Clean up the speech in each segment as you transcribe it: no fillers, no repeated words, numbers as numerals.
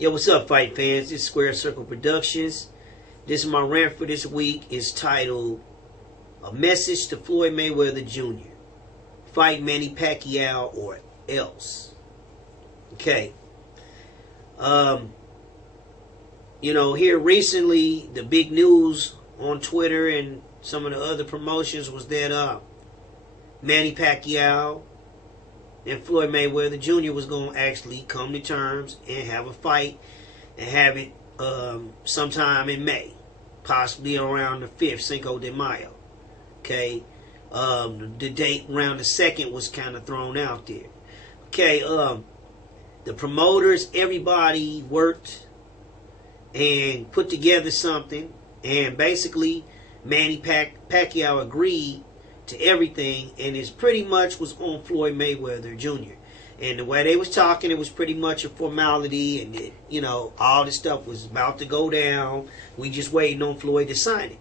Yo, what's up, fight fans? This is Squared Circle Productions. This is my rant for this week. It's titled "A Message to Floyd Mayweather Jr. Fight Manny Pacquiao or Else." Okay. Here recently, the big news on Twitter and some of the other promotions was that Manny Pacquiao and Floyd Mayweather Jr. was going to actually come to terms and have a fight and have it sometime in May, possibly around the 5th, Cinco de Mayo. Okay, the date around the 2nd was kind of thrown out there. Okay, the promoters, everybody worked and put together something, and basically Manny Pacquiao agreed to everything, and it pretty much was on Floyd Mayweather Jr. And the way they was talking, it was pretty much a formality, and all this stuff was about to go down. We just waiting on Floyd to sign it.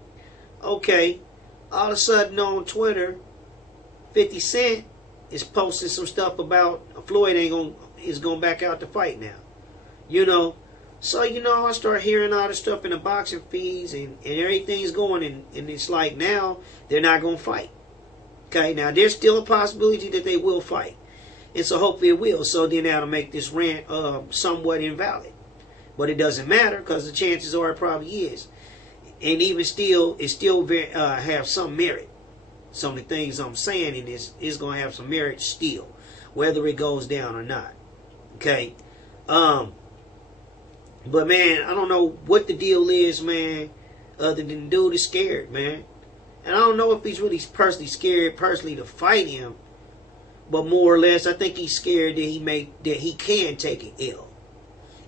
Okay, all of a sudden on Twitter, 50 Cent is posting some stuff about Floyd is going back out to fight now. So I start hearing all this stuff in the boxing feeds, and everything's going, and it's like now they're not going to fight. Okay, now there's still a possibility that they will fight, and so hopefully it will. So then that'll make this rant somewhat invalid, but it doesn't matter because the chances are it probably is, and even still, it still have some merit. Some of the things I'm saying in this is going to have some merit still, whether it goes down or not. Okay, but man, I don't know what the deal is, man. Other than the dude is scared, man. And I don't know if he's really personally scared to fight him, but more or less, I think he's scared that he can take an L,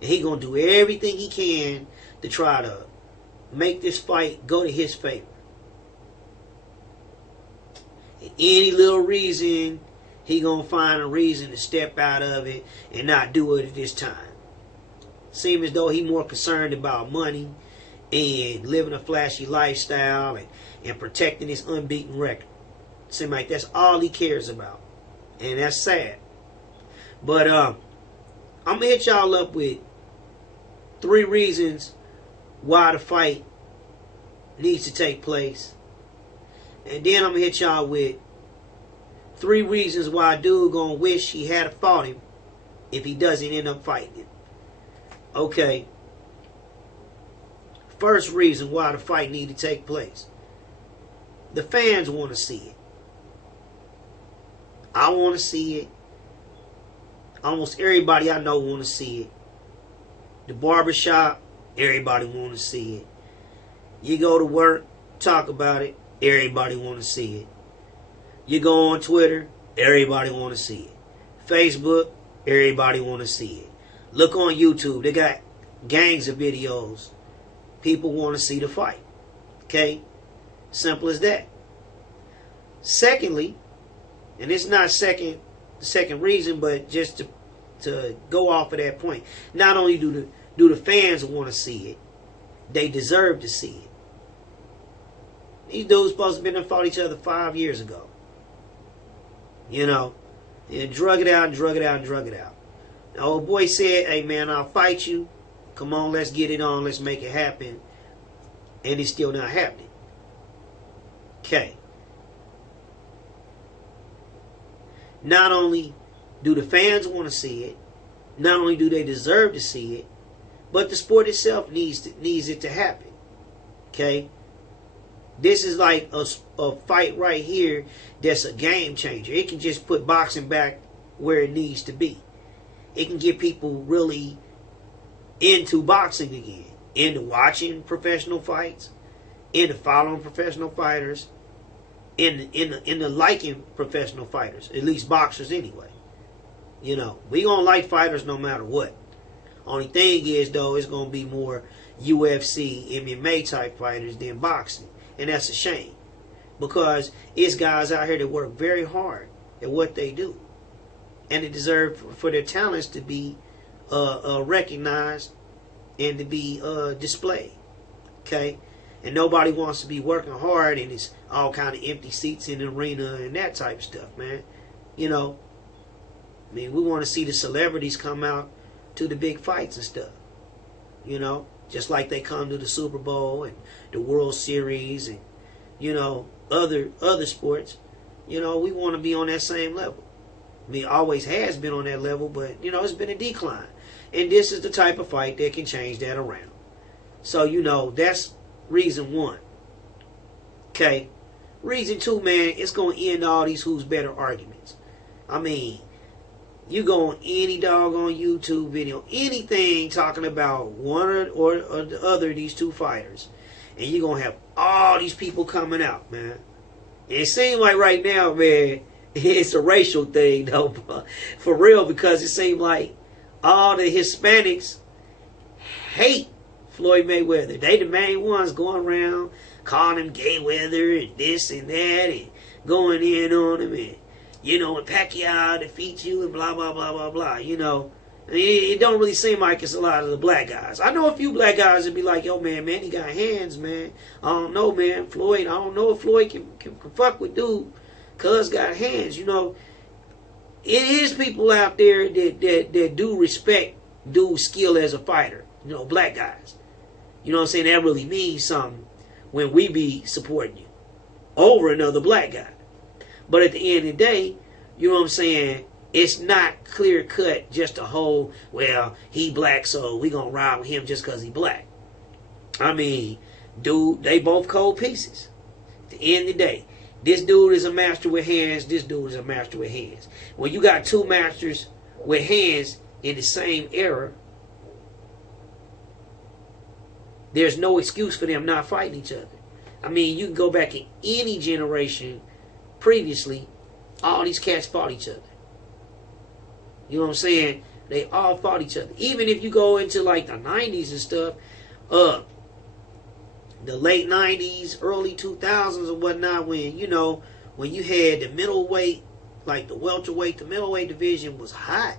and he gonna do everything he can to try to make this fight go to his favor. And any little reason, he gonna find a reason to step out of it and not do it at this time. Seems as though he's more concerned about money and living a flashy lifestyle and protecting his unbeaten record. Seems like that's all he cares about, and that's sad. But I'm gonna hit y'all up with 3 reasons why the fight needs to take place, and then I'm gonna hit y'all with 3 reasons why a dude gonna wish he had fought him if he doesn't end up fighting him. Okay. First reason why the fight need to take place. The fans want to see it. I want to see it. Almost everybody I know want to see it. The barbershop, everybody want to see it. You go to work, talk about it, everybody want to see it. You go on Twitter, everybody want to see it. Facebook, everybody want to see it. Look on YouTube, they got gangs of videos. People want to see the fight. Okay? Simple as that. Secondly, and it's not the second reason, but just to go off of that point, not only do the fans want to see it, they deserve to see it. These dudes supposed to have been and fought each other 5 years ago. And drug it out and drug it out and drug it out. The old boy said, "Hey man, I'll fight you. Come on, let's get it on. Let's make it happen." And it's still not happening. Okay. Not only do the fans want to see it, not only do they deserve to see it, but the sport itself needs it to happen. Okay. This is like a fight right here that's a game changer. It can just put boxing back where it needs to be. It can get people really into boxing again, into watching professional fights, into following professional fighters, into liking professional fighters, at least boxers anyway. We gonna like fighters no matter what. Only thing is though, it's gonna be more UFC, MMA type fighters than boxing, and that's a shame because it's guys out here that work very hard at what they do, and they deserve for their talents to be recognized and to be displayed. Okay, and nobody wants to be working hard and it's all kind of empty seats in the arena and that type of stuff, man. I mean, we want to see the celebrities come out to the big fights and stuff. You know, just like they come to the Super Bowl and the World Series and, you know, other sports. You know, we want to be on that same level. I mean, always has been on that level, but, you know, it's been a decline. And this is the type of fight that can change that around. So, you know, that's reason one. Okay. Reason two, man, it's going to end all these who's better arguments. I mean, you go on any doggone YouTube video, anything talking about one or the other of these two fighters, and you're going to have all these people coming out, man. And it seems like right now, man, it's a racial thing, though, for real, because it seems like all the Hispanics hate Floyd Mayweather. They the main ones going around calling him gay weather and this and that and going in on him and, you know, when Pacquiao defeats you and blah, blah, blah, blah, blah, you know. It don't really seem like it's a lot of the black guys. I know a few black guys that be like, yo, man, he got hands, man. I don't know, man. Floyd, I don't know if Floyd can fuck with dude. Cuz got hands, you know. It is people out there that do respect dude's skill as a fighter. You know, black guys. You know what I'm saying? That really means something when we be supporting you over another black guy. But at the end of the day, you know what I'm saying, it's not clear cut just a whole, well, he black, so we gonna ride with him just because he black. I mean, dude, they both cold pieces. At the end of the day, this dude is a master with hands, this dude is a master with hands. When you got two masters with hands in the same era, there's no excuse for them not fighting each other. I mean, you can go back in any generation previously, all these cats fought each other. You know what I'm saying? They all fought each other. Even if you go into like the 90s and stuff, the late 90s, early 2000s and whatnot, when, you know, when you had the middleweight, like the welterweight, the middleweight division was hot.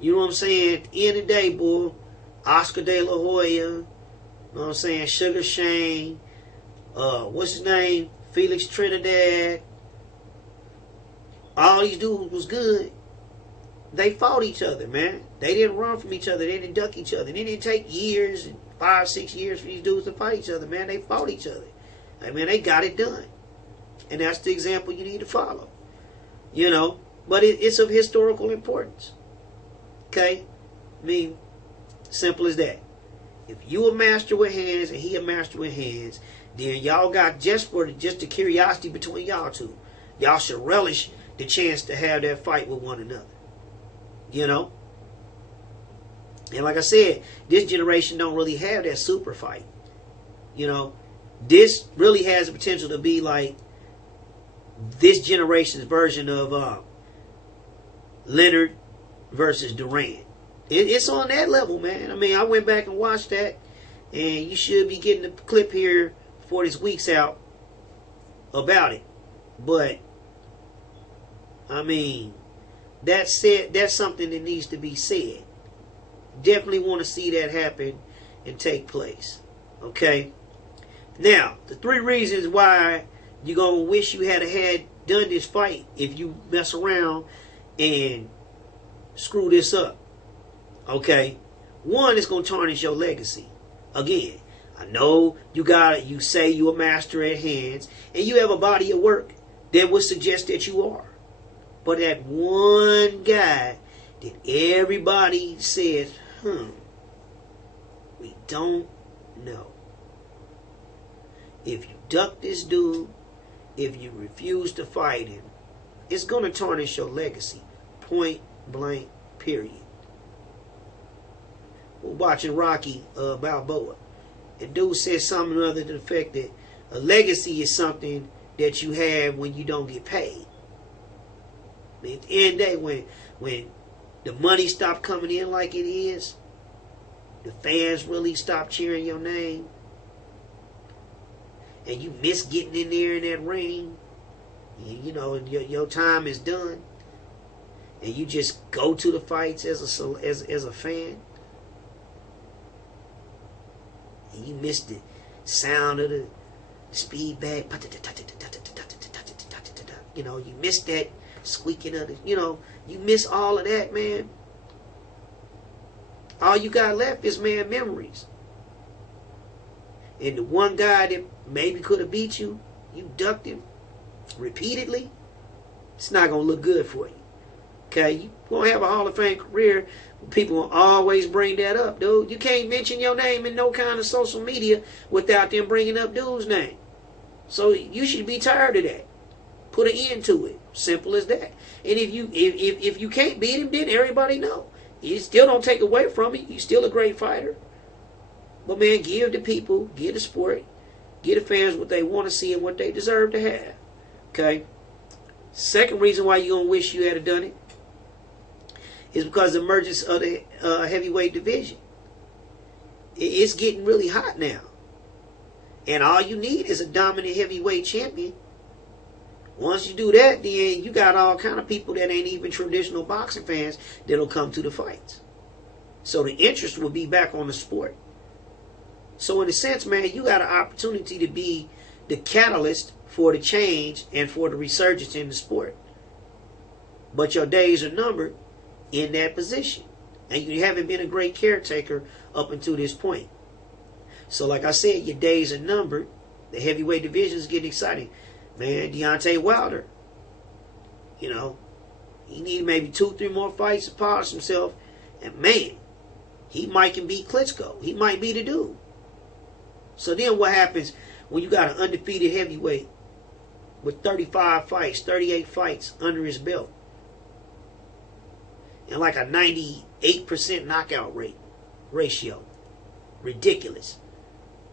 You know what I'm saying? At the end of the day, boy, Oscar De La Hoya, you know what I'm saying, Sugar Shane, what's his name? Felix Trinidad. All these dudes was good. They fought each other, man. They didn't run from each other. They didn't duck each other. It didn't take years, 5, 6 years for these dudes to fight each other, man. They fought each other. I mean, they got it done. And that's the example you need to follow. You know, but it's of historical importance. Okay? I mean, simple as that. If you a master with hands and he a master with hands, then y'all got just the curiosity between y'all two. Y'all should relish the chance to have that fight with one another. You know? And like I said, this generation don't really have that super fight. You know? This really has the potential to be like this generation's version of Leonard versus Durant. It's on that level, man. I mean, I went back and watched that, and you should be getting a clip here before this week's out about it. But I mean, that said, that's something that needs to be said. Definitely want to see that happen and take place. Okay? Now, the 3 reasons why you're going to wish you had done this fight if you mess around and screw this up. Okay? 1, it's going to tarnish your legacy. Again, I know you say you're a master at hands, and you have a body of work that would suggest that you are. But that one guy that everybody says, we don't know. If you duck this dude, if you refuse to fight him, it's going to tarnish your legacy. Point blank, period. We're watching Rocky Balboa. And dude says something other to the effect that a legacy is something that you have when you don't get paid. I mean, at the end of the day, when the money stopped coming in like it is, the fans really stopped cheering your name, and you miss getting in there in that ring, you know, and your time is done, and you just go to the fights as a fan, and you miss the sound of the speed bag, you know, you miss that squeaking of the, you know, you miss all of that, man. All you got left is, man, memories. And the one guy that maybe could have beat you, you ducked him repeatedly, it's not going to look good for you. Okay? You won't have a Hall of Fame career. People will always bring that up, dude. You can't mention your name in no kind of social media without them bringing up dude's name. So you should be tired of that. Put an end to it. Simple as that. And if you can't beat him, then everybody know. You still don't take away from it. You're still a great fighter. But man, give the people, give the sport, give the fans what they want to see and what they deserve to have. Okay? Second reason why you're going to wish you had done it is because the emergence of the heavyweight division. It's getting really hot now. And all you need is a dominant heavyweight champion. Once you do that, then you got all kind of people that ain't even traditional boxing fans that'll come to the fights. So the interest will be back on the sport. So in a sense, man, you got an opportunity to be the catalyst for the change and for the resurgence in the sport. But your days are numbered in that position. And you haven't been a great caretaker up until this point. So like I said, your days are numbered. The heavyweight division is getting exciting. Man, Deontay Wilder, you know, he needed maybe 2-3 more fights to polish himself. And man, he might can beat Klitschko. He might be the dude. So then what happens when you got an undefeated heavyweight with 35 fights, 38 fights under his belt, and like a 98% knockout ratio? Ridiculous.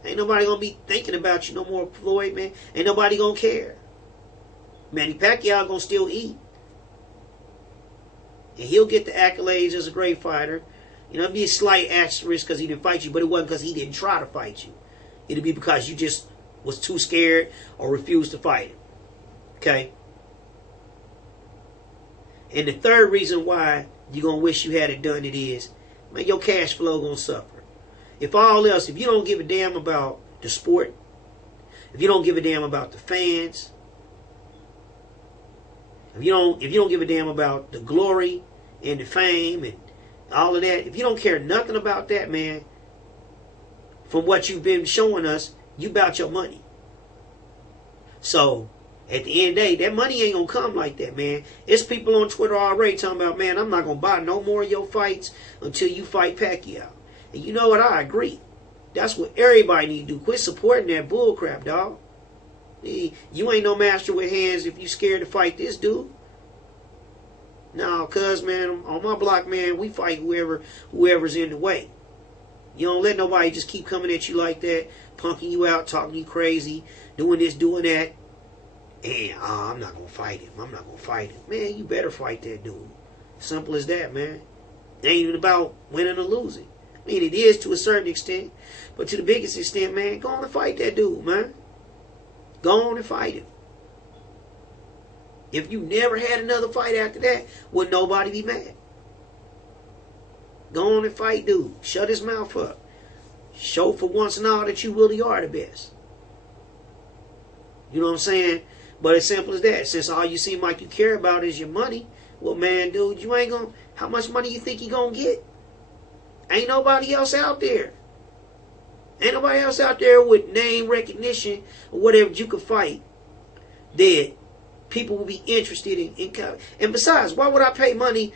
Ain't nobody gonna be thinking about you no more, Floyd, man. Ain't nobody gonna care. Manny Pacquiao gonna still eat. And he'll get the accolades as a great fighter. You know, it'll be a slight asterisk because he didn't fight you, but it wasn't because he didn't try to fight you. It'll be because you just was too scared or refused to fight him. Okay? And the third reason why you're gonna wish you had done it is, man, your cash flow gonna suffer. If all else, if you don't give a damn about the sport, if you don't give a damn about the fans, if you don't give a damn about the glory and the fame and all of that, if you don't care nothing about that, man, from what you've been showing us, you about your money. So at the end of the day, that money ain't gonna come like that, man. It's people on Twitter already talking about, man, I'm not gonna buy no more of your fights until you fight Pacquiao. And you know what? I agree. That's what everybody need to do. Quit supporting that bullcrap, dog. You ain't no master with hands if you scared to fight this dude. No, cuz, man, on my block, man, we fight whoever's in the way. You don't let nobody just keep coming at you like that, punking you out, talking you crazy, doing this, doing that. And, I'm not going to fight him. I'm not going to fight him. Man, you better fight that dude. Simple as that, man. It ain't even about winning or losing. I mean, it is to a certain extent. But to the biggest extent, man, go on and fight that dude, man. Go on and fight him. If you never had another fight after that, would nobody be mad? Go on and fight dude. Shut his mouth up. Show for once and all that you really are the best. You know what I'm saying? But it's simple as that. Since all you seem like you care about is your money, well, man, dude, you ain't gonna... How much money you think you gonna get? Ain't nobody else out there. Ain't nobody else out there with name recognition or whatever you could fight that people will be interested in. And besides, why would I pay money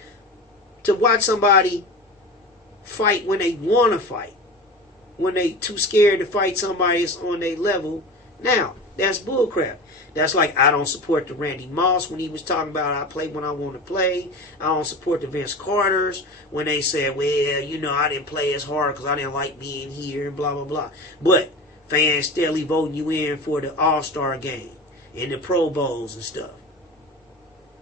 to watch somebody fight when they want to fight? When they too scared to fight somebody that's on their level. Now, that's bullcrap. That's like I don't support the Randy Moss when he was talking about I play when I want to play. I don't support the Vince Carters when they said, well, you know, I didn't play as hard because I didn't like being here and blah, blah, blah. But fans steadily voting you in for the All-Star game and the Pro Bowls and stuff.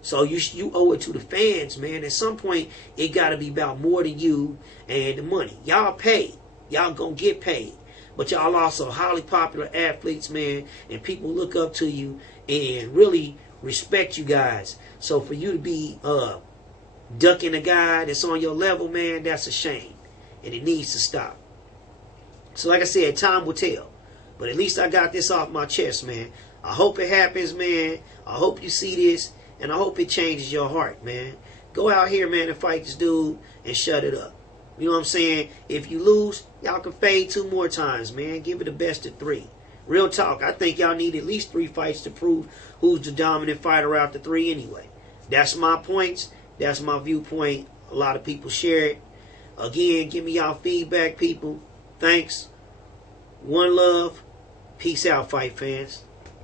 So you owe it to the fans, man. At some point, it got to be about more than you and the money. Y'all pay. Y'all gonna get paid. But y'all also highly popular athletes, man, and people look up to you and really respect you guys. So for you to be ducking a guy that's on your level, man, that's a shame. And it needs to stop. So like I said, time will tell. But at least I got this off my chest, man. I hope it happens, man. I hope you see this, and I hope it changes your heart, man. Go out here, man, and fight this dude and shut it up. You know what I'm saying? If you lose, y'all can fade 2 more times, man. Give it a best of 3. Real talk. I think y'all need at least 3 fights to prove who's the dominant fighter out the 3 anyway. That's my points. That's my viewpoint. A lot of people share it. Again, give me y'all feedback, people. Thanks. One love. Peace out, fight fans.